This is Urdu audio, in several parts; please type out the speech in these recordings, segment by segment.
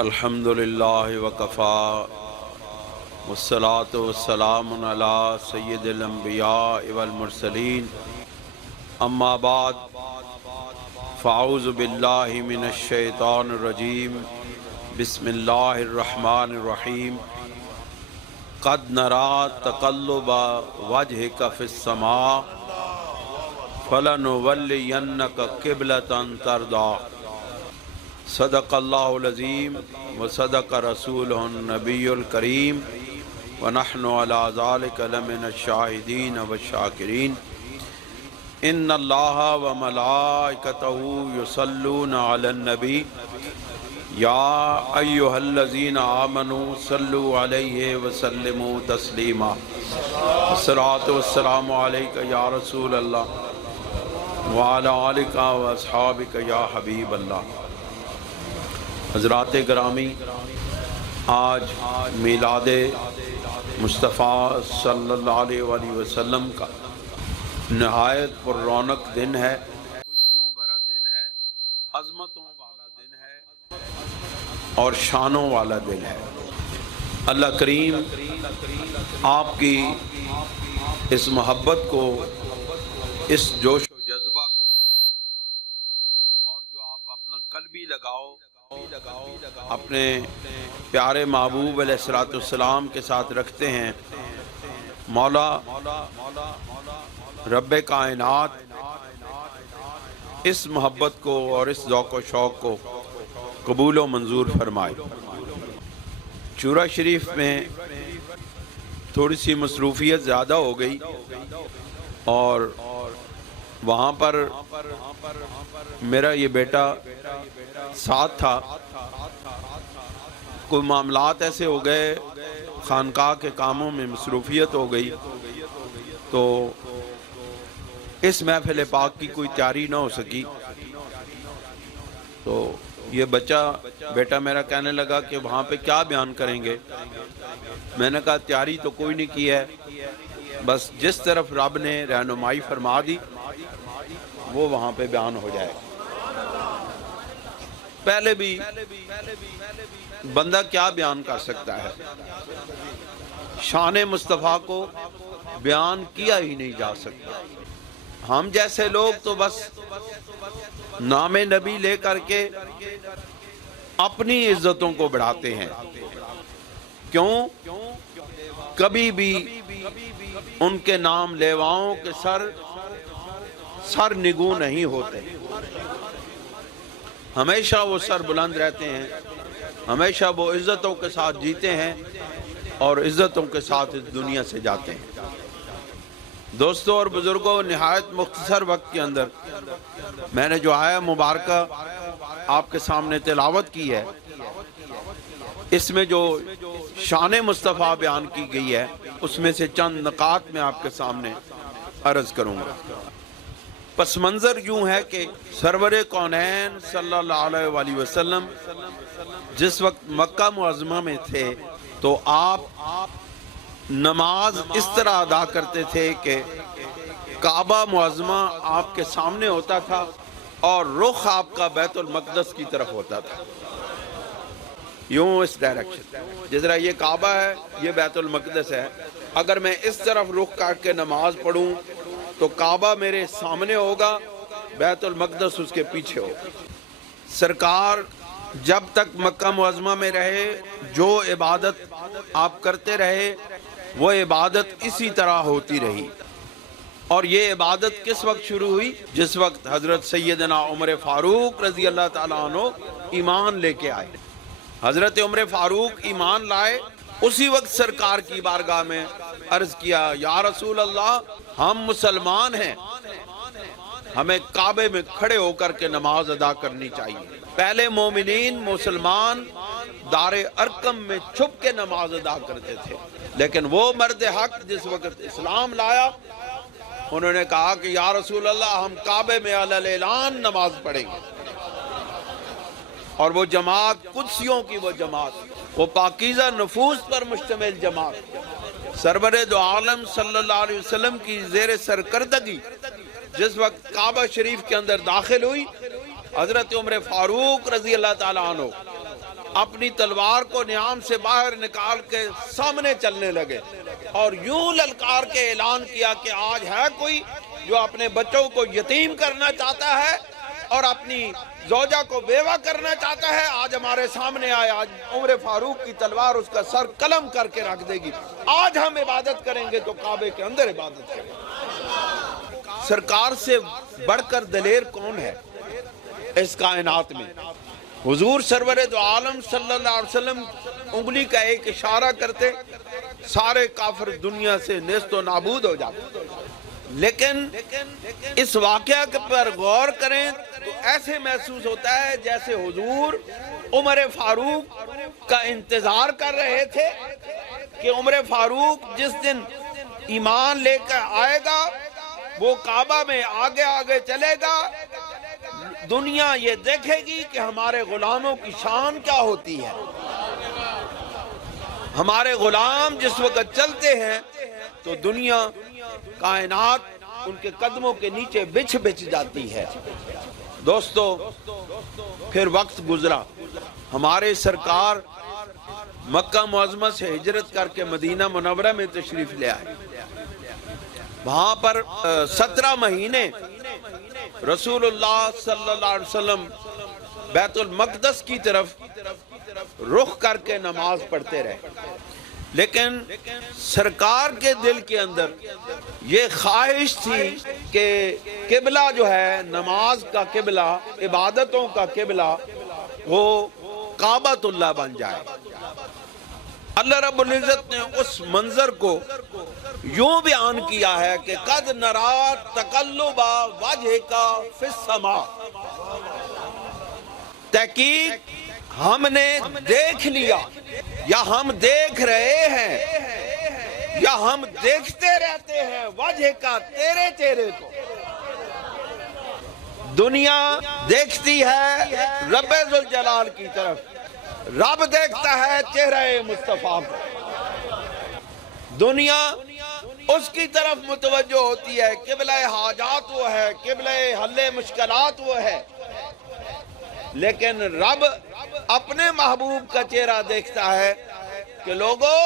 الحمدللہ وکفا والصلاة والسلام علی سید الانبیاء والمرسلین اما بعد فاعوذ باللہ من الشیطان الرجیم بسم اللہ الرحمن الرحیم قد نرى تقلب وجهك في السماء فلنولينك قبلة ترضى صدق اللہ العظیم وصدق رسولہ النبی الکریم ونحن علی ذلک لمن الشاہدین والشاکرین ان اللہ وملائکتہ یصلون علی النبی یا ایہا الذین آمنوا صلوا علیہ وسلموا تسلیما الصلاۃ والسلام علیک یا رسول اللہ وعلی آلک واصحابک یا حبیب اللہ۔ حضرات گرامی، آج میلاد مصطفیٰ صلی اللہ علیہ وآلہ وسلم کا نہایت پر رونق دن ہے، خوشیوں بھرا دن ہے، عظمتوں والا دن ہے اور شانوں والا دن ہے۔ اللہ کریم آپ کی اس محبت کو، اس جوش و جذبہ کو، اور جو آپ اپنا قلبی لگاؤ اپنے پیارے محبوب علیہ السلام کے ساتھ رکھتے ہیں، مولا رب کائنات اس محبت کو اور اس ذوق و شوق کو قبول و منظور فرمائے۔ چورا شریف میں تھوڑی سی مصروفیت زیادہ ہو گئی اور وہاں پر میرا یہ بیٹا ساتھ تھا، کوئی معاملات ایسے ہو گئے، خانقاہ کے کاموں میں مصروفیت ہو گئی تو اس محفل پاک کی کوئی تیاری نہ ہو سکی۔ تو یہ بیٹا میرا کہنے لگا کہ وہاں پہ کیا بیان کریں گے؟ میں نے کہا تیاری تو کوئی نہیں کی ہے، بس جس طرف رب نے رہنمائی فرما دی وہ وہاں پہ بیان ہو جائے۔ پہلے بھی بندہ کیا بیان کر سکتا ہے؟ شان مصطفیٰ کو بیان کیا ہی نہیں جا سکتا۔ ہم جیسے لوگ تو بس نام نبی لے کر کے اپنی عزتوں کو بڑھاتے ہیں، کیوں؟ کبھی بھی ان کے نام لیواؤں کے سر نگوں نہیں ہوتے، ہمیشہ وہ سر بلند رہتے ہیں، ہمیشہ وہ عزتوں کے ساتھ جیتے ہیں اور عزتوں کے ساتھ اس دنیا سے جاتے ہیں۔ دوستوں اور بزرگوں، نہایت مختصر وقت کے اندر میں نے جو آیہ مبارکہ آپ کے سامنے تلاوت کی ہے، اس میں جو شان مصطفیٰ بیان کی گئی ہے اس میں سے چند نکات میں آپ کے سامنے عرض کروں گا۔ پس منظر یوں ہے کہ سرور کونین صلی اللہ علیہ وآلہ وسلم جس وقت مکہ معظمہ میں تھے تو آپ نماز اس طرح ادا کرتے تھے کہ کعبہ معظمہ آپ کے سامنے ہوتا تھا اور رخ آپ کا بیت المقدس کی طرف ہوتا تھا، یوں اس ڈائریکشن، جس طرح یہ کعبہ ہے یہ بیت المقدس ہے۔ اگر میں اس طرف رخ کر کے نماز پڑھوں تو کعبہ میرے سامنے ہوگا، بیت المقدس اس کے پیچھے ہوگا۔ سرکار جب تک مکہ معظمہ میں رہے جو عبادت آپ کرتے رہے وہ عبادت اسی طرح ہوتی رہی، اور یہ عبادت کس وقت شروع ہوئی؟ جس وقت حضرت سیدنا عمر فاروق رضی اللہ تعالیٰ عنہ ایمان لے کے آئے۔ حضرت عمر فاروق ایمان لائے، اسی وقت سرکار کی بارگاہ میں عرض کیا، یا رسول اللہ ہم مسلمان ہیں، ہمیں کعبے میں کھڑے ہو کر کے نماز ادا کرنی چاہیے۔ پہلے مومنین مسلمان دار ارقم میں چھپ کے نماز ادا کرتے تھے، لیکن وہ مرد حق جس وقت اسلام لایا انہوں نے کہا کہ یا رسول اللہ ہم کعبے میں علی الاعلان نماز پڑھیں گے، اور وہ جماعت قدسیوں کی، وہ جماعت، وہ پاکیزہ نفوس پر مشتمل جماعت سرور دو عالم صلی اللہ علیہ وسلم کی زیر سرکردگی جس وقت کعبہ شریف کے اندر داخل ہوئی، حضرت عمر فاروق رضی اللہ تعالیٰ عنہ اپنی تلوار کو نیام سے باہر نکال کے سامنے چلنے لگے اور یوں للکار کے اعلان کیا کہ آج ہے کوئی جو اپنے بچوں کو یتیم کرنا چاہتا ہے اور اپنی زوجہ کو بیوہ کرنا چاہتا ہے، آج ہمارے سامنے آئے۔ آج عمر فاروق کی تلوار اس کا سر قلم کر کے رکھ دے گی۔ آج ہم عبادت کریں گے تو کعبے کے اندر عبادت کریں گے۔ سرکار سے بڑھ کر دلیر کون ہے اس کائنات میں؟ حضور سرور دو عالم صلی اللہ علیہ وسلم انگلی کا ایک اشارہ کرتے سارے کافر دنیا سے نیست و نابود ہو جاتے، لیکن اس واقعہ پر غور کریں تو ایسے محسوس ہوتا ہے جیسے حضور عمر فاروق کا انتظار کر رہے تھے کہ عمر فاروق جس دن ایمان لے کر آئے گا وہ کعبہ میں آگے آگے چلے گا، دنیا یہ دیکھے گی کہ ہمارے غلاموں کی شان کیا ہوتی ہے۔ ہمارے غلام جس وقت چلتے ہیں تو دنیا کائنات ان کے قدموں کے نیچے بچھ جاتی ہے۔ دوستو پھر وقت گزرا، ہمارے سرکار مکہ معظمہ سے ہجرت کر کے مدینہ منورہ میں تشریف لے آئے۔ وہاں پر 17 مہینے رسول اللہ صلی اللہ علیہ وسلم بیت المقدس کی طرف رخ کر کے نماز پڑھتے رہے، لیکن سرکار کے دل کے اندر یہ خواہش تھی کہ قبلہ جو ہے، نماز کا قبلہ، عبادتوں کا قبلہ، وہ کعبۃ اللہ بن جائے۔ اللہ رب العزت نے اس منظر کو یوں بیان کیا ہے کہ قد نرا تقلب وجہک فی السماء، تحقیق ہم نے دیکھ لیا یا ہم دیکھ رہے ہیں یا ہم دیکھتے رہتے ہیں وجہ کا، تیرے چہرے کو۔ دنیا دیکھتی ہے رب ذوالجلال کی طرف، رب دیکھتا ہے چہرہ مصطفیٰ کو۔ دنیا اس کی طرف متوجہ ہوتی ہے، قبلہ حاجات وہ ہے، قبلہ حل مشکلات وہ ہے، لیکن رب اپنے محبوب کا چہرہ دیکھتا ہے کہ لوگوں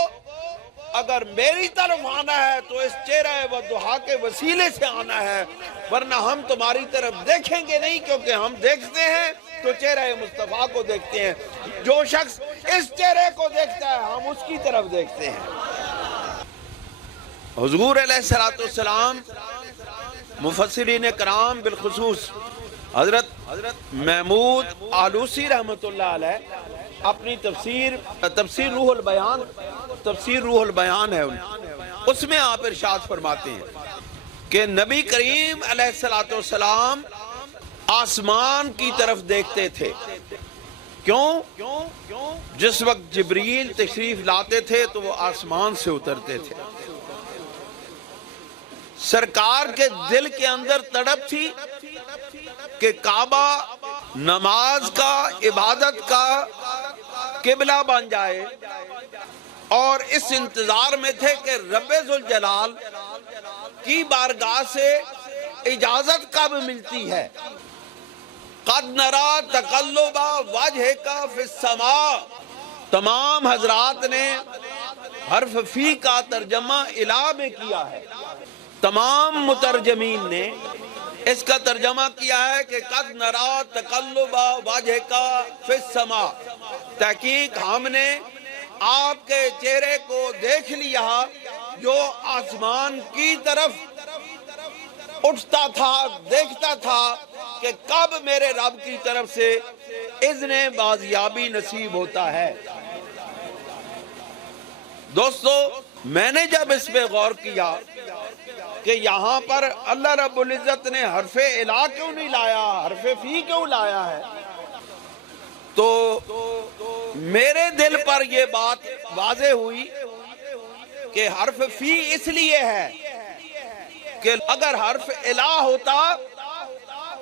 اگر میری طرف آنا ہے تو اس چہرہ والضحیٰ کے وسیلے سے آنا ہے، ورنہ ہم تمہاری طرف دیکھیں گے نہیں، کیونکہ ہم دیکھتے ہیں تو چہرہ مصطفیٰ کو دیکھتے ہیں۔ جو شخص اس چہرے کو دیکھتا ہے ہم اس کی طرف دیکھتے ہیں۔ حضور علیہ السلام مفسرین کرام بالخصوص حضرت محمود آلوسی رحمۃ اللہ علیہ اپنی تفسیر روح البیان ہے اس میں آپ ارشاد فرماتے ہیں کہ نبی کریم علیہ السلام آسمان کی طرف دیکھتے تھے۔ کیوں؟ جس وقت جبریل تشریف لاتے تھے تو وہ آسمان سے اترتے تھے۔ سرکار کے دل کے اندر تڑپ تھی کہ کعبہ نماز کا، عبادت کا قبلہ بن جائے، اور اس انتظار میں تھے کہ رب ذوالجلال کی بارگاہ سے اجازت کب ملتی ہے۔ قد نرا تقلب وجہک فی السماء، تمام حضرات نے حرف فی کا ترجمہ الہ میں کیا ہے، تمام مترجمین نے اس کا ترجمہ کیا ہے کہ قد نرا تقلب وجہک فی السماء، تحقیق ہم نے آپ کے چہرے کو دیکھ لیا جو آسمان کی طرف اٹھتا تھا، دیکھتا تھا کہ کب میرے رب کی طرف سے اذن بازیابی نصیب ہوتا ہے۔ دوستو میں نے جب اس پہ غور کیا کہ یہاں پر اللہ رب العزت نے حرف الہ کیوں نہیں لایا، حرف فی کیوں لایا ہے، تو میرے دل پر یہ بات واضح ہوئی کہ حرف فی اس لیے ہے کہ اگر حرف الہ ہوتا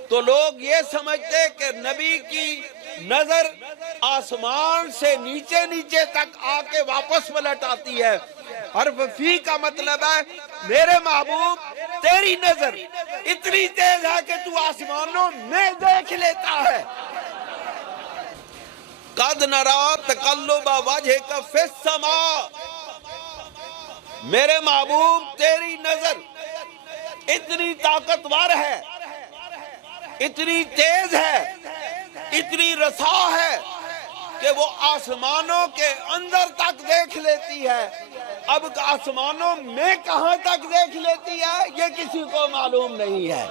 تو لوگ یہ سمجھتے کہ نبی کی نظر آسمان سے نیچے نیچے تک آ کے واپس پلٹ آتی ہے۔ حرف فی کا مطلب ہے میرے محبوب تیری نظر اتنی تیز ہے کہ تو آسمانوں میں دیکھ لیتا ہے۔ قد نرا تقلب وجہک فی السماء، میرے محبوب تیری نظر اتنی طاقتور ہے، اتنی تیز ہے، اتنی رسا ہے کہ وہ آسمانوں کے اندر تک دیکھ لیتی ہے۔ اب آسمانوں میں کہاں تک دیکھ لیتی ہے یہ کسی کو معلوم نہیں ہے۔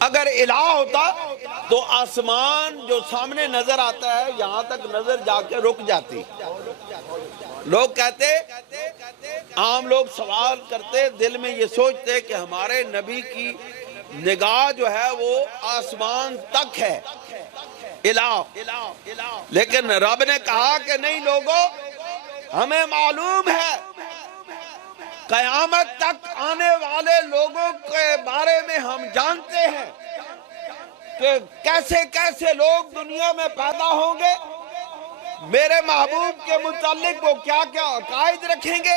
اگر الہ ہوتا تو آسمان جو سامنے نظر آتا ہے یہاں تک نظر جا کے رک جاتی۔ لوگ کہتے، عام لوگ سوال کرتے، دل میں یہ سوچتے کہ ہمارے نبی کی نگاہ جو ہے وہ آسمان تک ہے، الہ، لیکن رب نے کہا کہ نہیں لوگوں، ہمیں معلوم ہے قیامت تک آنے والے لوگوں کے بارے میں ہم جانتے ہیں کہ کیسے کیسے لوگ دنیا میں پیدا ہوں گے، میرے محبوب کے متعلق وہ کیا کیا عقائد رکھیں گے،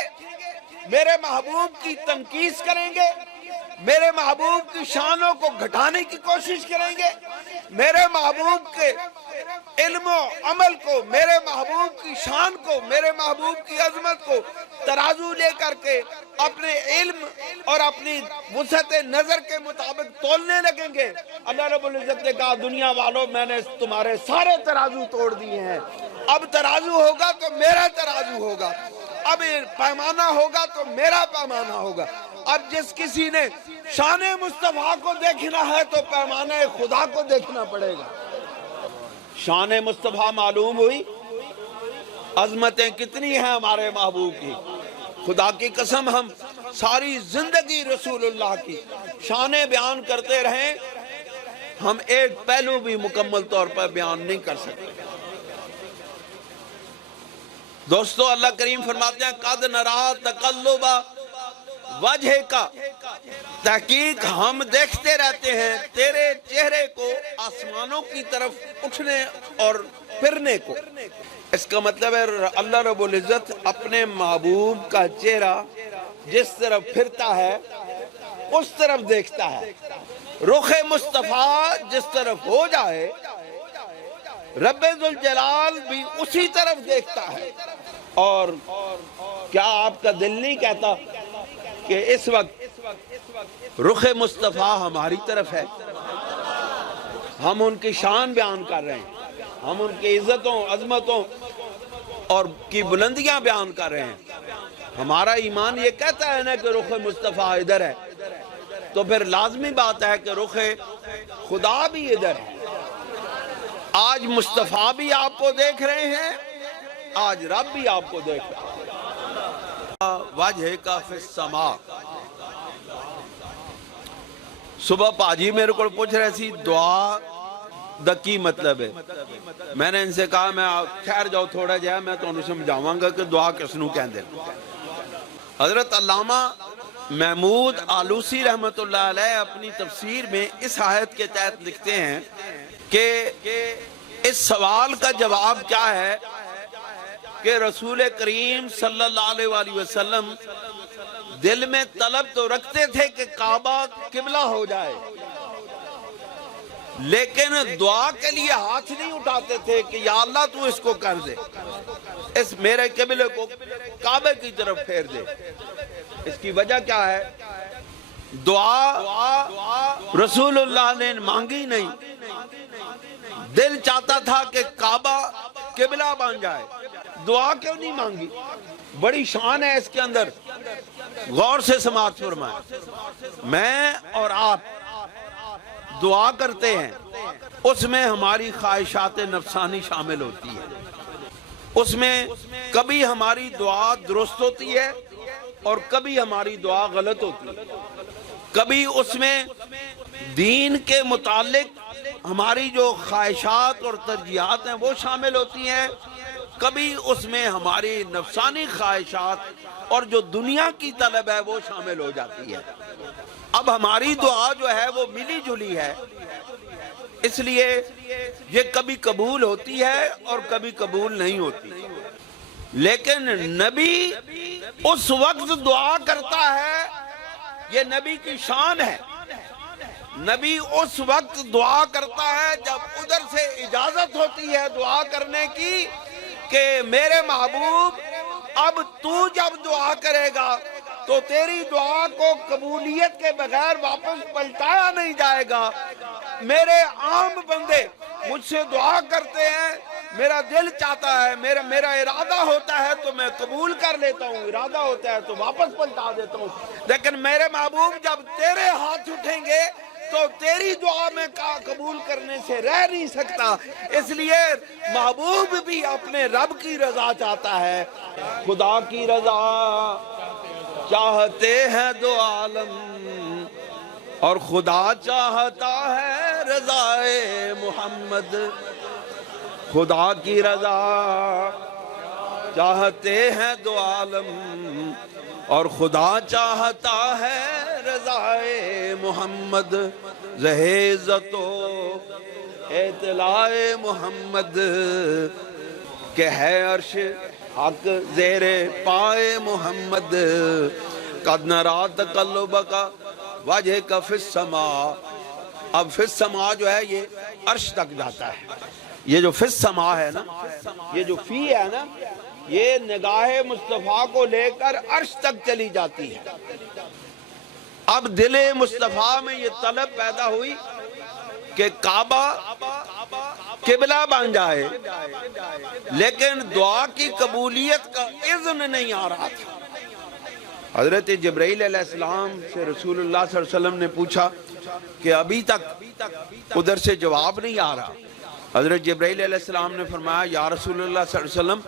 میرے محبوب کی تنقیص کریں گے، میرے محبوب کی شانوں کو گھٹانے کی کوشش کریں گے، میرے محبوب کے علم و عمل کو، میرے محبوب کی شان کو، میرے محبوب کی عظمت کو ترازو لے کر کے اپنے علم اور اپنی وسعت نظر کے مطابق تولنے لگیں گے۔ اللہ رب العزت نے کہا دنیا والوں میں نے تمہارے سارے ترازو توڑ دیے ہیں، اب ترازو ہوگا تو میرا ترازو ہوگا، اب پیمانہ ہوگا تو میرا پیمانہ ہوگا۔ اب جس کسی نے شان مصطفیٰ کو دیکھنا ہے تو پیمانہ خدا کو دیکھنا پڑے گا۔ شان مصطفیٰ معلوم ہوئی، عظمتیں کتنی ہیں ہمارے محبوب کی، خدا کی قسم ہم ساری زندگی رسول اللہ کی شانیں بیان کرتے رہیں، ہم ایک پہلو بھی مکمل طور پر بیان نہیں کر سکتے۔ دوستو اللہ کریم فرماتے ہیں قد نرا تقلب وجہک، تحقیق ہم دیکھتے رہتے ہیں تیرے چہرے کو آسمانوں کی طرف اٹھنے اور پھرنے کو۔ اس کا مطلب ہے اللہ رب العزت اپنے محبوب کا چہرہ جس طرف پھرتا ہے اس طرف دیکھتا ہے، رخ مصطفیٰ جس طرف ہو جائے رب ذوالجلال بھی اسی طرف دیکھتا ہے۔ اور کیا آپ کا دل نہیں کہتا کہ اس وقت رخ مصطفیٰ ہماری طرف ہے، ہم ان کی شان بیان کر رہے ہیں، ہم ان کی عزتوں عظمتوں اور کی بلندیاں بیان کر رہے ہیں، ہمارا ایمان یہ کہتا ہے نا کہ رخ مصطفیٰ ادھر ہے، تو پھر لازمی بات ہے کہ رخ خدا بھی ادھر ہے۔ آج مصطفیٰ بھی آپ کو دیکھ رہے ہیں، آج رب بھی آپ کو دیکھ رہا ہے۔ وجہک فی السماء، صبح پاجی میرے کو پوچھ رہے سی دعا دا کی مطلب ہے، میں نے ان سے کہا میں خیر جاؤ تھوڑا جائے میں تو انہوں سمجھاواں گا کہ دعا کس نو کہندے۔ حضرت علامہ محمود آلوسی رحمت اللہ علیہ اپنی تفسیر میں اس آیت کے تحت لکھتے ہیں کہ اس سوال کا جواب کیا ہے کہ رسول کریم صلی اللہ علیہ وآلہ وسلم دل میں طلب تو رکھتے تھے کہ کعبہ قبلہ ہو جائے، لیکن دعا کے لیے ہاتھ نہیں اٹھاتے تھے کہ یا اللہ تو اس کو کر دے، اس میرے قبلے کو کعبے کی طرف پھیر دے۔ اس کی وجہ کیا ہے؟ دعا رسول اللہ نے مانگی نہیں، دل چاہتا تھا کہ کعبہ قبلہ بن جائے، دعا کیوں نہیں مانگی؟ بڑی شان ہے اس کے اندر، غور سے سماعت فرمائیں۔ میں اور آپ دعا کرتے ہیں، اس میں ہماری خواہشات نفسانی شامل ہوتی ہے، اس میں کبھی ہماری دعا درست ہوتی ہے اور کبھی ہماری دعا غلط ہوتی ہے، کبھی اس میں دین کے متعلق ہماری جو خواہشات اور ترجیحات ہیں وہ شامل ہوتی ہیں، کبھی اس میں ہماری نفسانی خواہشات اور جو دنیا کی طلب ہے وہ شامل ہو جاتی ہے۔ اب ہماری دعا جو ہے وہ ملی جلی ہے، اس لیے یہ کبھی قبول ہوتی ہے اور کبھی قبول نہیں ہوتی، لیکن نبی اس وقت دعا کرتا ہے، یہ نبی کی شان ہے نبی اس وقت دعا کرتا ہے جب ادھر سے اجازت ہوتی ہے دعا کرنے کی کہ میرے محبوب اب تو جب دعا کرے گا تو تیری دعا کو قبولیت کے بغیر واپس پلٹایا نہیں جائے گا۔ میرے عام بندے مجھ سے دعا کرتے ہیں، میرا دل چاہتا ہے، میرا ارادہ ہوتا ہے تو میں قبول کر لیتا ہوں، ارادہ ہوتا ہے تو واپس پلٹا دیتا ہوں، لیکن میرے محبوب جب تیرے ہاتھ اٹھیں گے تو تیری دعا میں قبول کرنے سے رہ نہیں سکتا۔ اس لیے محبوب بھی اپنے رب کی رضا چاہتا ہے۔ خدا کی رضا چاہتے ہیں دو عالم اور خدا چاہتا ہے رضائے محمد۔ خدا کی رضا چاہتے ہیں دو عالم اور خدا چاہتا ہے رضائے محمد۔ زہ عزت و اطلاع محمد کہ ہے عرش حق زیر پائے محمد۔ قد نرا تقلبک وجہک فی السماء۔ اب فی السماء جو ہے یہ عرش تک جاتا ہے۔ یہ جو فی السماء ہے نا، یہ جو فی ہے نا، یہ نگاہ مصطفیٰ کو لے کر عرش تک چلی جاتی ہے۔ اب دل مصطفیٰ میں یہ طلب پیدا ہوئی کہ کعبہ قبلہ بن جائے، لیکن دعا کی قبولیت کا اذن نہیں آ رہا تھا۔ حضرت جبرائیل علیہ السلام سے رسول اللہ صلی اللہ علیہ وسلم نے پوچھا کہ ابھی تک ادھر سے جواب نہیں آ رہا۔ حضرت جبرائیل علیہ السلام نے فرمایا یا رسول اللہ صلی اللہ علیہ وسلم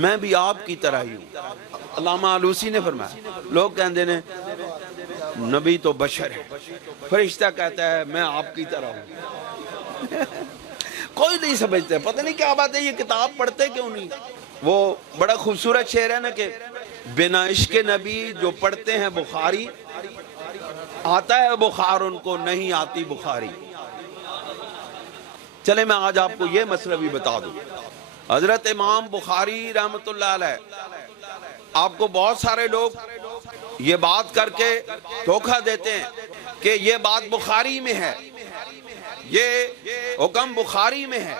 میں بھی آپ کی طرح ہی ہوں۔ علامہ آلوسی نے فرمایا لوگ کہتے ہیں نبی تو بشر ہے، فرشتہ کہتا ہے میں آپ کی طرح ہوں۔ کوئی نہیں سمجھتے، پتہ نہیں کیا بات ہے، یہ کتاب پڑھتے کیوں نہیں۔ وہ بڑا خوبصورت شعر ہے نا کہ بنا عشق نبی جو پڑھتے ہیں بخاری، آتا ہے بخار ان کو نہیں آتی بخاری۔ چلے میں آج آپ کو یہ مسئلہ بھی بتا دوں۔ حضرت امام بخاری رحمۃ اللہ علیہ، آپ کو بہت سارے لوگ یہ بات کر کے دھوکہ دیتے ہیں کہ یہ بات بخاری میں ہے، یہ حکم بخاری میں ہے۔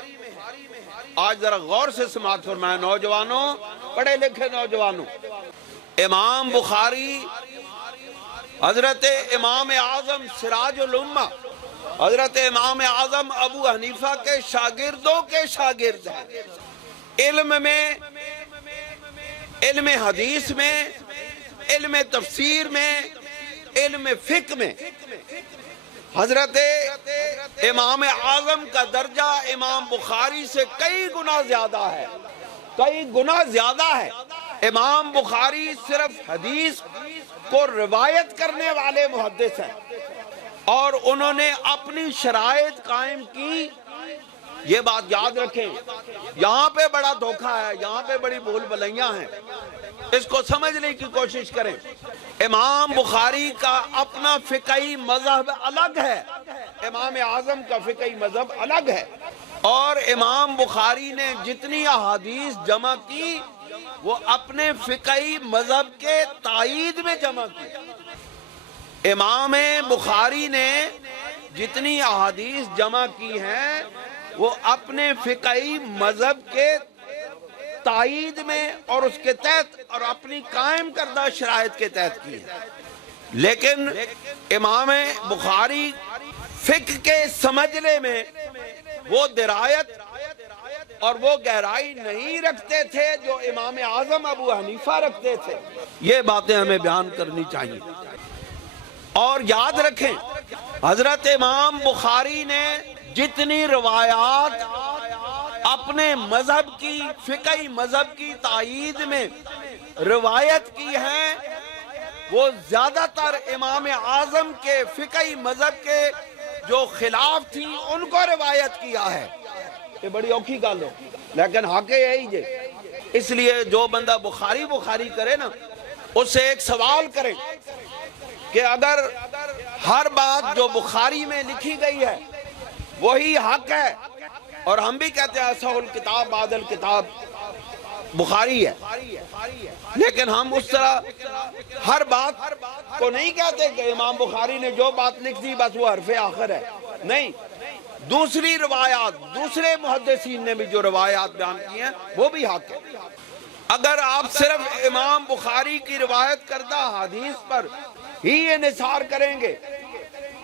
آج ذرا غور سے سماعت فرمائیں نوجوانوں، پڑھے لکھے نوجوانوں، امام بخاری حضرت امام اعظم سراج الامہ، حضرت امام اعظم ابو حنیفہ کے شاگردوں کے شاگرد ہیں۔ علم میں، علم حدیث میں، علم تفسیر میں، علم فقہ میں حضرت امام اعظم کا درجہ امام بخاری سے کئی گنا زیادہ ہے، کئی گنا زیادہ ہے۔ امام بخاری صرف حدیث کو روایت کرنے والے محدث ہیں اور انہوں نے اپنی شرائط قائم کی۔ یہ بات یاد رکھیں، یہاں پہ بڑا دھوکہ ہے، یہاں پہ بڑی بھول بھلیاں ہیں، اس کو سمجھنے کی کوشش کریں۔ امام بخاری کا اپنا فقہی مذہب الگ ہے، امام اعظم کا فقہی مذہب الگ ہے، اور امام بخاری نے جتنی احادیث جمع کی وہ اپنے فقہی مذہب کے تائید میں جمع کی۔ امام بخاری نے جتنی احادیث جمع کی ہیں وہ اپنے فقہی مذہب کے تائید میں اور اس کے تحت اور اپنی قائم کردہ شرائط کے تحت کی ہے۔ لیکن امام بخاری فقہ کے سمجھنے میں وہ درایت اور وہ گہرائی نہیں رکھتے تھے جو امام اعظم ابو حنیفہ رکھتے تھے۔ یہ باتیں ہمیں بیان کرنی چاہیے۔ اور یاد رکھیں حضرت امام بخاری نے جتنی روایات اپنے مذہب کی، فقہی مذہب کی تائید میں روایت کی ہیں وہ زیادہ تر امام اعظم کے فقہی مذہب کے جو خلاف تھی ان کو روایت کیا ہے۔ یہ بڑی اوکھی گل ہے، لیکن حق یہی ہے۔ اس لیے جو بندہ بخاری کرے نا، اس سے ایک سوال کرے کہ اگر ہر بات جو بخاری میں لکھی گئی ہے وہی حق ہے، اور ہم بھی کہتے ہیں صحیح الکتاب بعد الکتاب، بخاری ہے، لیکن ہم اس طرح ہر بات کو نہیں کہتے کہ امام بخاری نے جو بات لکھ دی بس وہ حرف آخر ہے، نہیں، دوسری روایات، دوسرے محدثین نے بھی جو روایات بیان کی ہیں وہ بھی حق ہے۔ اگر آپ صرف امام بخاری کی روایت کردہ حدیث پر ہی انحصار کریں گے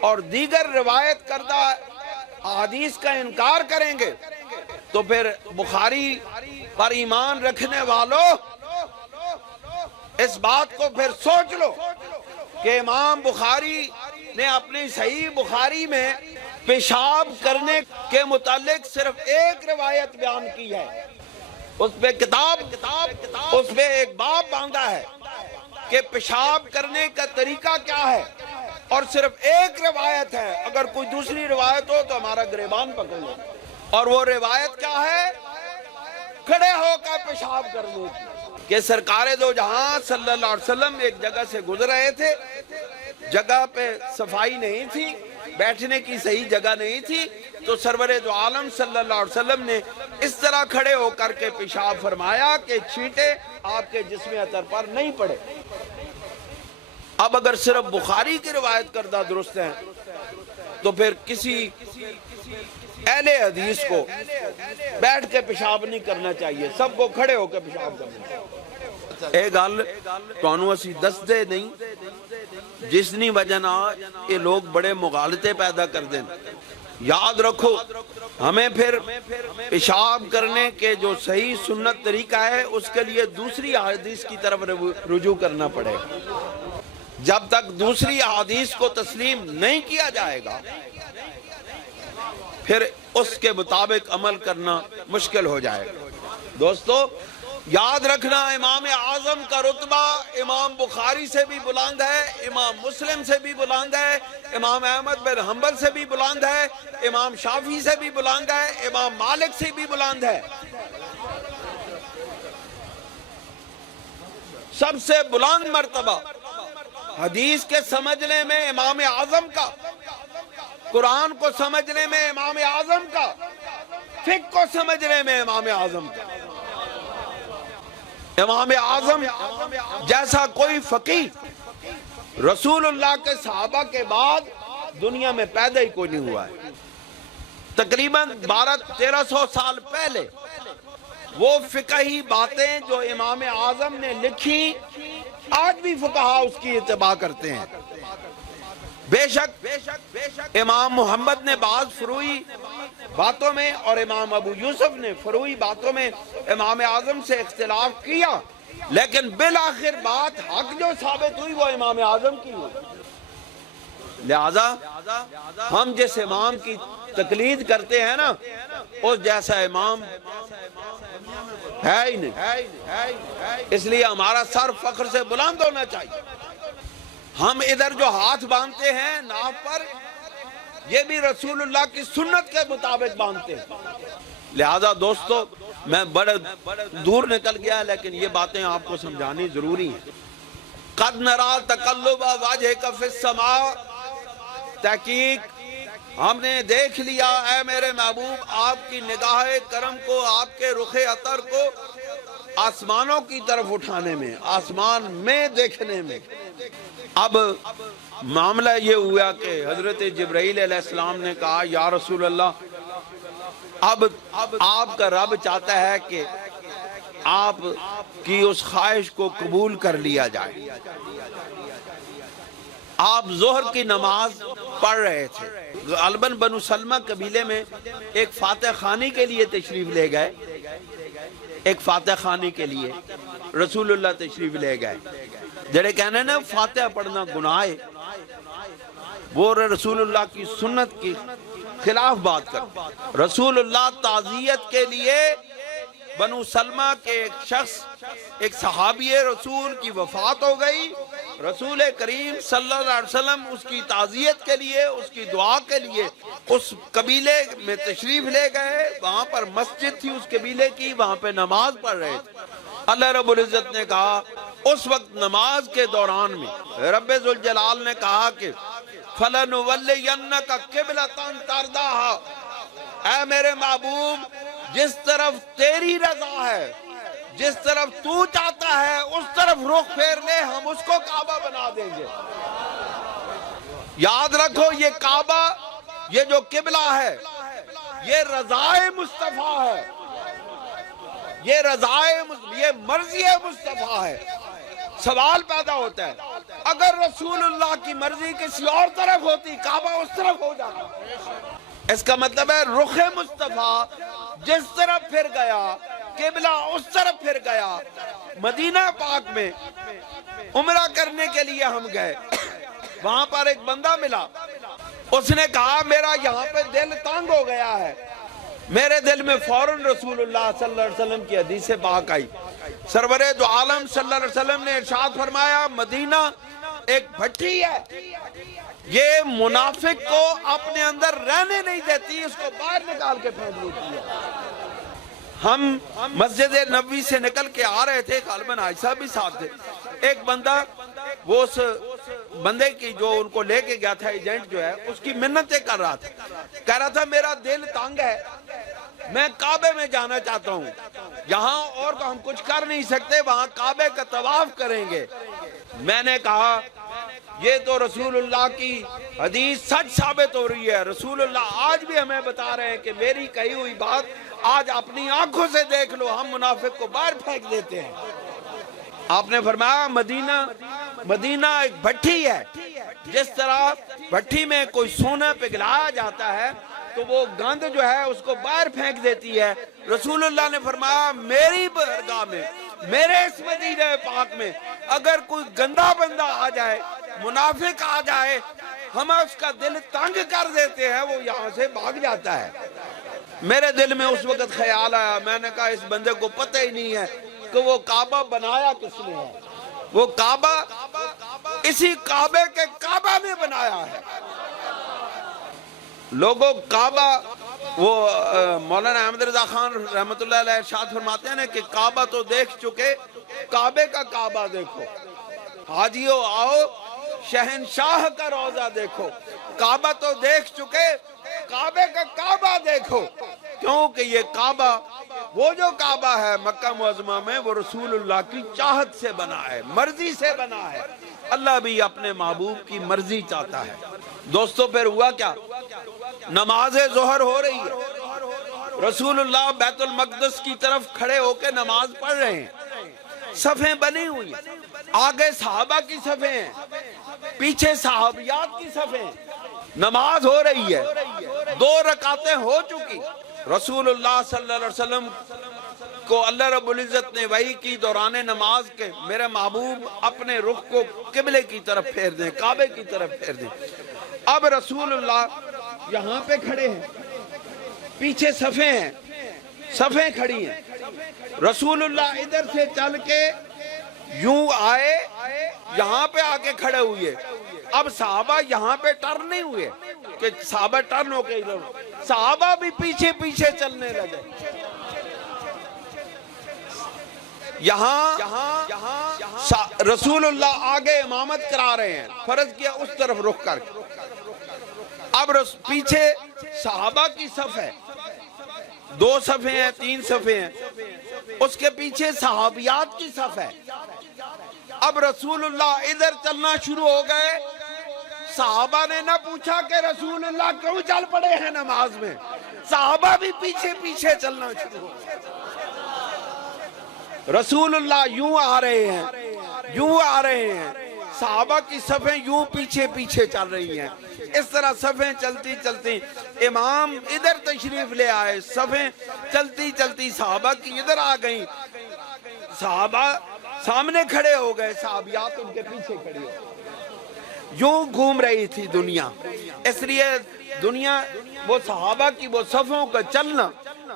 اور دیگر روایت کردہ حدیث کا انکار کریں گے تو پھر بخاری پر ایمان رکھنے والوں اس بات کو پھر سوچ لو کہ امام بخاری نے اپنی صحیح بخاری میں پیشاب کرنے کے متعلق صرف ایک روایت بیان کی ہے، اس پہ اس پہ ایک باب باندھا ہے کہ پیشاب کرنے کا طریقہ کیا ہے، اور صرف ایک روایت ہے، اگر کوئی دوسری روایت ہو تو ہمارا گریبان پکڑ لو، اور وہ روایت کیا ہے؟ کھڑے ہو کر پیشاب کرنے کی، کہ سرکار دو جہاں صلی اللہ علیہ وسلم ایک جگہ سے گزر رہے تھے، جگہ پہ صفائی نہیں تھی، بیٹھنے کی صحیح جگہ نہیں تھی، تو سرور دو عالم صلی اللہ علیہ وسلم نے اس طرح کھڑے ہو کر کے پیشاب فرمایا کہ چھینٹے آپ کے جسم اطہر پر نہیں پڑے۔ اب اگر صرف بخاری کی روایت کردہ درست ہے تو پھر کسی اہل حدیث کو بیٹھ کے پیشاب نہیں کرنا چاہیے، سب کو کھڑے ہو کے پیشاب کرنا چاہیے۔ اے گل تانوں اسی دس دے نہیں جس نی وجہ نال یہ لوگ بڑے مغالطے پیدا کر دیں۔ یاد رکھو ہمیں پھر پیشاب کرنے کے جو صحیح سنت طریقہ ہے اس کے لیے دوسری حدیث کی طرف رجوع کرنا پڑے گا۔ جب تک دوسری حدیث کو تسلیم نہیں کیا جائے گا پھر اس کے مطابق عمل کرنا مشکل ہو جائے گا۔ دوستو یاد رکھنا امام اعظم کا رتبہ امام بخاری سے بھی بلند ہے، امام مسلم سے بھی بلند ہے، امام احمد بن حنبل سے بھی بلند ہے، امام شافعی سے بھی بلند ہے، امام مالک سے بھی بلند ہے۔ سب سے بلند مرتبہ حدیث کے سمجھنے میں امام اعظم کا، قرآن کو سمجھنے میں امام اعظم کا، فقہ کو سمجھنے میں امام اعظم کا۔ امام اعظم جیسا کوئی فقیہ رسول اللہ کے صحابہ کے بعد دنیا میں پیدا ہی کوئی نہیں ہوا ہے۔ تقریباً 1200-1300 سال پہلے وہ فقہی باتیں جو امام اعظم نے لکھی آج بھی فقہا اس کی اتباع کرتے ہیں۔ بے شک امام محمد نے بعض فروعی باتوں میں اور امام ابو یوسف نے فروعی باتوں میں امام اعظم سے اختلاف کیا، لیکن بالآخر بات حق جو ثابت ہوئی وہ امام اعظم کی ہوئی۔ لہذا ہم جس امام کی تقلید کرتے ہیں نا اس جیسا امام ہے ہی نہیں، اس لیے ہمارا سر فخر سے بلند ہونا چاہیے۔ ہم ادھر جو ہاتھ باندھتے ہیں ناف پر یہ بھی رسول اللہ کی سنت کے مطابق باندھتے ہیں۔ لہذا دوستو میں بڑے دور نکل گیا لیکن یہ باتیں آپ کو سمجھانی ضروری ہیں۔ قد نرا تقلب وجہک فی السماء، تحقیق ہم نے دیکھ لیا اے میرے محبوب آپ کی نگاہ کرم کو، آپ کے رخ اطہر کو آسمانوں کی طرف اٹھانے میں، آسمان میں دیکھنے میں۔ اب معاملہ یہ ہوا کہ حضرت جبرائیل علیہ السلام نے کہا یا رسول اللہ اب آپ کا رب چاہتا ہے کہ آپ کی اس خواہش کو قبول کر لیا جائے۔ آپ ظہر کی نماز پڑھ رہے تھے، غالباً بنو سلمہ قبیلے میں ایک فاتح خانی کے لیے تشریف لے گئے، ایک فاتح خانی کے لیے رسول اللہ تشریف لے گئے۔ جڑے کہنے نا فاتحہ پڑھنا گناہ ہے، وہ رسول اللہ کی سنت کی خلاف بات کر۔ رسول اللہ تعزیت کے لیے بنو سلمہ کے ایک شخص، ایک صحابی رسول کی وفات ہو گئی، رسول کریم صلی اللہ علیہ وسلم اس کی تعزیت کے لیے، اس کی دعا کے لیے اس قبیلے میں تشریف لے گئے۔ وہاں پر مسجد تھی اس قبیلے کی، وہاں پہ نماز پڑھ رہے تھے۔ اللہ رب العزت نے کہا اس وقت نماز کے دوران میں رب ذوالجلال نے کہا کہ فَلَنُوَلِّيَنَّكَ قِبْلَةً تَرْضَاهَا، اے میرے محبوب جس طرف تیری رضا ہے، جس طرف تو چاہتا ہے اس طرف رخ پھیر لے، ہم اس کو کعبہ بنا دیں گے۔ یاد رکھو یہ کعبہ، یہ جو قبلہ ہے، یہ رضائے مصطفیٰ ہے، یہ مرضی مصطفیٰ ہے۔ سوال پیدا ہوتا ہے اگر رسول اللہ کی مرضی کسی اور طرف ہوتی، کعبہ اس طرف ہو جاتا۔ اس کا مطلب ہے رخ مصطفیٰ جس طرف پھر گیا، قبلہ اس طرف پھر گیا۔ مدینہ پاک میں عمرہ کرنے کے لیے ہم گئے، وہاں پر ایک بندہ ملا، اس نے کہا میرا یہاں پہ دل تنگ ہو گیا ہے۔ میرے دل میں فوراً رسول اللہ صلی اللہ علیہ وسلم کی حدیث پاک آئی۔ سرور دو عالم صلی اللہ علیہ وسلم نے ارشاد فرمایا مدینہ ایک بھٹی ہے، یہ منافق کو اپنے اندر رہنے نہیں دیتی، اس کو باہر نکال کے پھینک دیتی ہے۔ ہم مسجد نبوی سے نکل کے آ رہے تھے، غالباً عائشہ بھی ساتھ تھے، ایک بندہ، وہ اس بندے کی جو ان کو لے کے گیا تھا ایجنٹ جو ہے، اس کی منتیں کر رہا تھا، کہہ رہا تھا میرا دل تنگ ہے، میں کعبے میں جانا چاہتا ہوں، یہاں اور ہم کچھ کر نہیں سکتے، وہاں کعبے کا طواف کریں گے۔ میں نے کہا یہ تو رسول اللہ کی حدیث سچ ثابت ہو رہی ہے، رسول اللہ آج بھی ہمیں بتا رہے ہیں کہ میری کہی ہوئی بات آج اپنی آنکھوں سے دیکھ لو، ہم منافق کو باہر پھینک دیتے ہیں۔ آپ نے فرمایا مدینہ ایک بھٹی ہے، جس طرح بھٹی میں کوئی سونا پگھلایا جاتا ہے تو وہ گند جو ہے اس کو باہر پھینک دیتی ہے۔ رسول اللہ نے فرمایا میری بارگاہ میں، میرے اس مدینہ پاک میں اگر کوئی گندا بندہ آ جائے، منافق آ جائے، ہم اس کا دل تنگ کر دیتے ہیں، وہ یہاں سے بھاگ جاتا ہے۔ میرے دل میں اس وقت خیال آیا، میں نے کہا اس بندے کو پتہ ہی نہیں ہے کہ وہ کعبہ بنایا کس نے ہے، وہ کعبہ اسی کعبے کے کعبہ نے بنایا ہے۔ لوگوں کعبہ، وہ مولانا احمد رضا خان رحمت اللہ علیہ ارشاد فرماتے ہیں کہ کعبہ تو دیکھ چکے، کعبے کا کعبہ دیکھو، حاجیو آؤ شہنشاہ کا روضہ دیکھو، کعبہ تو دیکھ چکے، کعبے کا کعبہ دیکھو، کیونکہ یہ کعبہ، وہ جو کعبہ ہے مکہ معظمہ میں، وہ رسول اللہ کی چاہت سے بنا ہے، مرضی سے بنا ہے۔ اللہ بھی اپنے محبوب کی مرضی چاہتا ہے۔ دوستو پھر ہوا کیا؟ نماز ظہر ہو رہی ہے، رسول اللہ بیت المقدس کی طرف کھڑے ہو کے نماز پڑھ رہے ہیں، صفیں بنی ہوئی ہیں، آگے صحابہ کی صفیں ہیں، پیچھے صحابیات کی صفیں ہیں، نماز ہو رہی ہے، 2 رکعتیں ہو چکی۔ رسول اللہ صلی اللہ علیہ وسلم کو اللہ رب العزت نے وحی کی دوران نماز کے میرے محبوب اپنے رخ کو قبلے کی طرف پھیر دیں، کعبے کی طرف پھیر دیں۔ اب رسول اللہ یہاں پہ کھڑے ہیں، پیچھے صفیں ہیں، صفیں کھڑی ہیں، رسول اللہ ادھر سے چل کے یوں آئے، یہاں پہ آ کے کھڑے ہوئے۔ اب صحابہ یہاں پہ ٹرن نہیں ہوئے کہ صحابہ ٹرن ہو کے ادھر، صحابہ بھی پیچھے پیچھے چلنے لگے۔ یہاں رسول اللہ آگے امامت کرا رہے ہیں، فرض کیا اس طرف رخ کر کے، اب پیچھے صحابہ کی صف ہے، 2 صفیں ہیں، 3 صفیں ہیں، اس کے پیچھے صحابیات کی صف ہے۔ اب رسول اللہ ادھر چلنا شروع ہو گئے، صحابہ نے نہ پوچھا کہ رسول اللہ کیوں چل پڑے ہیں نماز میں، صحابہ بھی پیچھے پیچھے چلنا شروع ہو گئے۔ رسول اللہ یوں آ رہے ہیں، یوں آ رہے ہیں، صحابہ کی صفیں یوں پیچھے پیچھے چل رہی ہیں، اس طرح صفیں چلتی چلتی امام ادھر تشریف لے آئے، صفیں چلتی چلتی صحابہ کی ادھر آ گئیں، صحابہ سامنے کھڑے ہو گئے، صحابیات ان کے پیچھے کھڑی ہو گئے۔ یوں گھوم رہی تھی دنیا، اس لیے دنیا وہ صحابہ کی وہ صفوں کا چلنا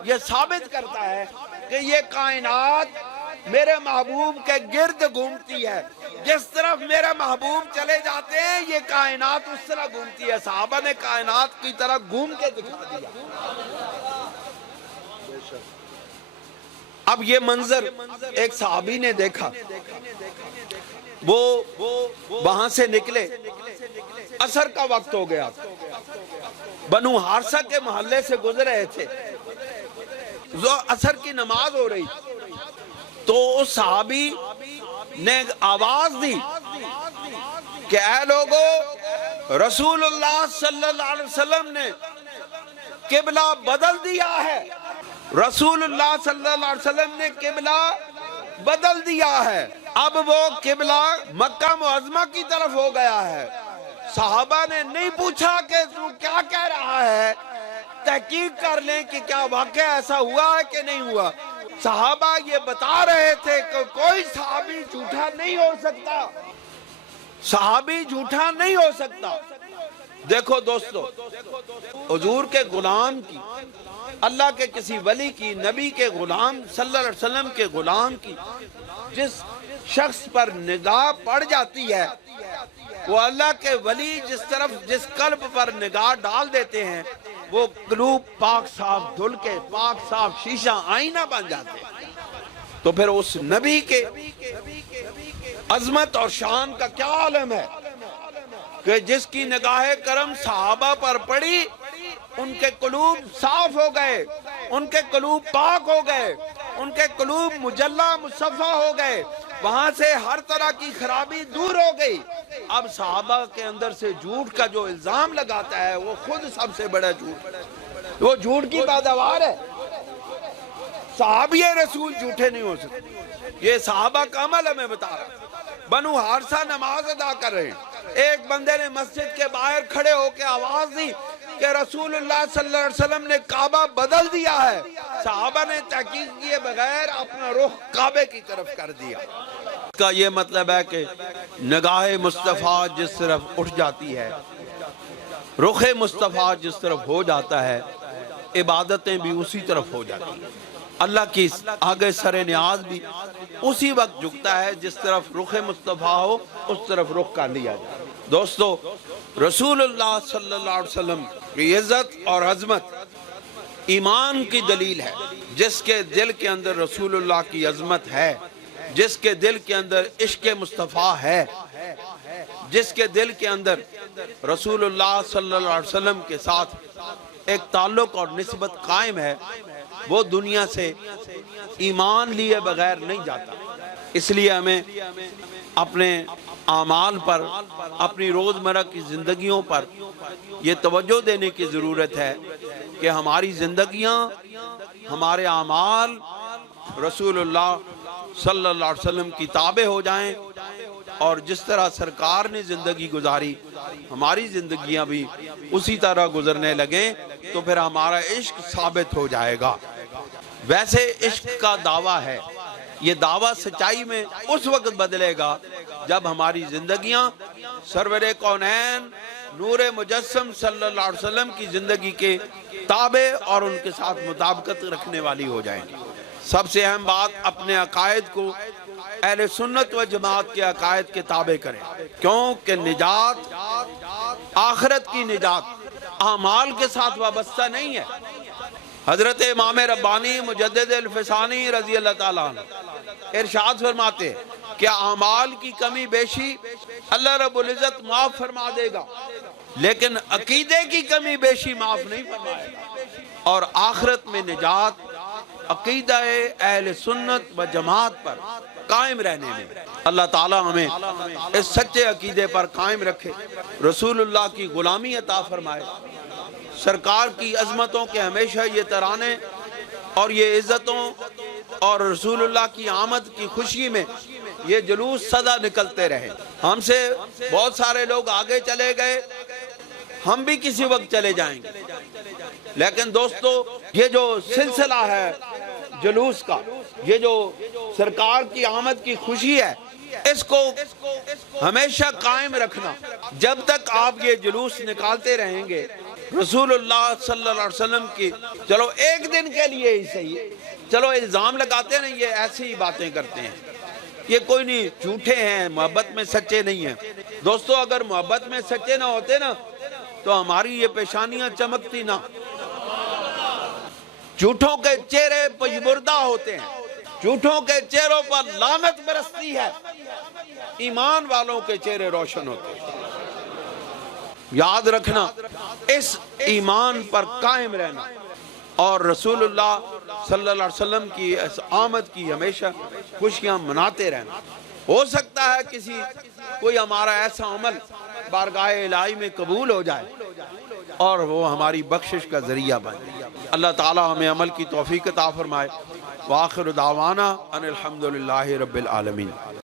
یہ ثابت کرتا ہے کہ یہ کائنات میرے محبوب کے گرد گھومتی ہے، جس طرف میرے محبوب چلے جاتے ہیں یہ کائنات اس طرح گھومتی ہے۔ صحابہ نے کائنات کی طرح گھوم کے دکھا دیا۔ اب یہ منظر ایک صحابی نے دیکھا، وہ وہاں سے نکلے، عصر کا وقت ہو گیا، بنو حارثہ کے محلے سے گزر رہے تھے، عصر کی نماز ہو رہی، تو اس صحابی نے آواز دی کہ اے لوگو، رسول اللہ صلی اللہ علیہ وسلم نے قبلہ بدل دیا ہے، رسول اللہ صلی اللہ علیہ وسلم نے قبلہ بدل دیا ہے، اب وہ قبلہ مکہ معظمہ کی طرف ہو گیا ہے۔ صحابہ نے نہیں پوچھا کہ تو کیا کہہ رہا ہے، تحقیق کر لیں کہ کیا واقعہ ایسا ہوا ہے کہ نہیں ہوا۔ صحابہ یہ بتا رہے تھے کہ کوئی صحابی جھوٹا نہیں ہو سکتا، صحابی جھوٹا نہیں ہو سکتا۔ دیکھو دوستو، حضور کے غلام کی، اللہ کے کسی ولی کی، نبی کے غلام صلی اللہ علیہ وسلم کے غلام کی جس شخص پر نگاہ پڑ جاتی ہے، وہ اللہ کے ولی جس قلب پر نگاہ ڈال دیتے ہیں، وہ قلوب پاک صاف دھل کے پاک صاف شیشہ آئینہ بن جاتے ہیں۔ تو پھر اس نبی کے عظمت اور شان کا کیا عالم ہے کہ جس کی نگاہ کرم صحابہ پر پڑی، ان کے قلوب صاف ہو گئے، ان کے قلوب پاک ہو گئے، ان کے قلوب مجلہ مصفہ ہو گئے، وہاں سے ہر طرح کی خرابی دور ہو گئی۔ اب صحابہ کے اندر سے جھوٹ کا جو الزام لگاتا ہے، وہ خود سب سے بڑا جھوٹ، وہ جھوٹ کی پیداوار ہے۔ صحابی رسول جھوٹے نہیں ہو سکتے، یہ صحابہ کا عمل ہمیں بتا رہا ہے۔ بنو حارثہ نماز ادا کر رہے ہیں، ایک بندے نے مسجد کے باہر کھڑے ہو کے آواز دی کہ رسول اللہ صلی اللہ علیہ وسلم نے کعبہ بدل دیا ہے۔ صحابہ نے تحقیق کیے بغیر اپنا رخ کعبے کی طرف کر دیا۔ اس کا یہ مطلب ہے کہ نگاہ مصطفیٰ جس طرف اٹھ جاتی ہے، رخ مصطفیٰ جس طرف ہو جاتا ہے، عبادتیں بھی اسی طرف ہو جاتی ہیں۔ اللہ کی آگے سر نیاز بھی اسی وقت جھکتا ہے جس طرف رخ مصطفیٰ ہو، اس طرف رخ کر لیا جائے۔ دوستو، رسول اللہ صلی اللہ علیہ وسلم کی عزت اور عظمت ایمان کی دلیل ہے۔ جس کے دل کے اندر رسول اللہ کی عظمت ہے، جس کے دل کے اندر عشق مصطفیٰ ہے، جس کے دل کے اندر رسول اللہ صلی اللہ علیہ وسلم کے ساتھ ایک تعلق اور نسبت قائم ہے، وہ دنیا سے ایمان لیے بغیر نہیں جاتا۔ اس لیے ہمیں اپنے اعمال پر، اپنی روزمرہ کی زندگیوں پر یہ توجہ دینے کی ضرورت ہے کہ ہماری زندگیاں، ہمارے اعمال رسول اللہ صلی اللہ علیہ وسلم کی تابع ہو جائیں، اور جس طرح سرکار نے زندگی گزاری ہماری زندگیاں بھی اسی طرح گزرنے لگیں، تو پھر ہمارا عشق ثابت ہو جائے گا۔ ویسے عشق کا دعویٰ ہے، یہ دعویٰ سچائی میں اس وقت بدلے گا جب ہماری زندگیاں سرور کونین نور مجسم صلی اللہ علیہ وسلم کی زندگی کے تابع اور ان کے ساتھ مطابقت رکھنے والی ہو جائیں گی۔ سب سے اہم بات، اپنے عقائد کو اہل سنت و جماعت کے عقائد کے تابع کریں، کیونکہ نجات، آخرت کی نجات اعمال کے ساتھ وابستہ نہیں ہے۔ حضرت امام ربانی مجدد الفسانی رضی اللہ تعالیٰ عنہ ارشاد فرماتے ہیں کہ اعمال کی کمی بیشی اللہ رب العزت معاف فرما دے گا، لیکن عقیدے کی کمی بیشی معاف نہیں فرمائے گا۔ اور آخرت میں نجات عقیدہ اہل سنت و جماعت پر قائم رہنے میں۔ اللہ تعالیٰ ہمیں اس سچے عقیدے پر قائم رکھے، رسول اللہ کی غلامی عطا فرمائے، سرکار کی عظمتوں کے ہمیشہ یہ ترانے اور یہ عزتوں اور رسول اللہ کی آمد کی خوشی میں یہ جلوس سدا نکلتے رہے۔ ہم سے بہت سارے لوگ آگے چلے گئے، ہم بھی کسی وقت چلے جائیں گے، لیکن دوستو یہ جو سلسلہ ہے جلوس کا، یہ جو سرکار کی آمد کی خوشی ہے، اس کو ہمیشہ قائم رکھنا۔ جب تک آپ یہ جلوس نکالتے رہیں گے رسول اللہ صلی اللہ علیہ وسلم کی، چلو ایک دن کے لیے ہی صحیح، چلو الزام لگاتے ہیں یہ ایسی ہی باتیں کرتے ہیں، یہ کوئی نہیں، جھوٹے ہیں، محبت میں سچے نہیں ہیں۔ دوستو اگر محبت میں سچے نہ ہوتے نا تو ہماری یہ پیشانیاں چمکتی نہ۔ جھوٹوں کے چہرے پژمردہ ہوتے ہیں، جھوٹوں کے چہروں پر لعنت برستی ہے، ایمان والوں کے چہرے روشن ہوتے ہیں۔ یاد رکھنا، اس ایمان پر قائم رہنا، اور رسول اللہ صلی اللہ علیہ وسلم کی اس آمد کی ہمیشہ خوشیاں مناتے رہنا۔ ہو سکتا ہے کوئی ہمارا ایسا عمل بارگاہ الہی میں قبول ہو جائے اور وہ ہماری بخشش کا ذریعہ بنے۔ اللہ تعالی ہمیں عمل کی توفیق عطا فرمائے۔ وآخر دعوانا ان الحمدللہ رب العالمین۔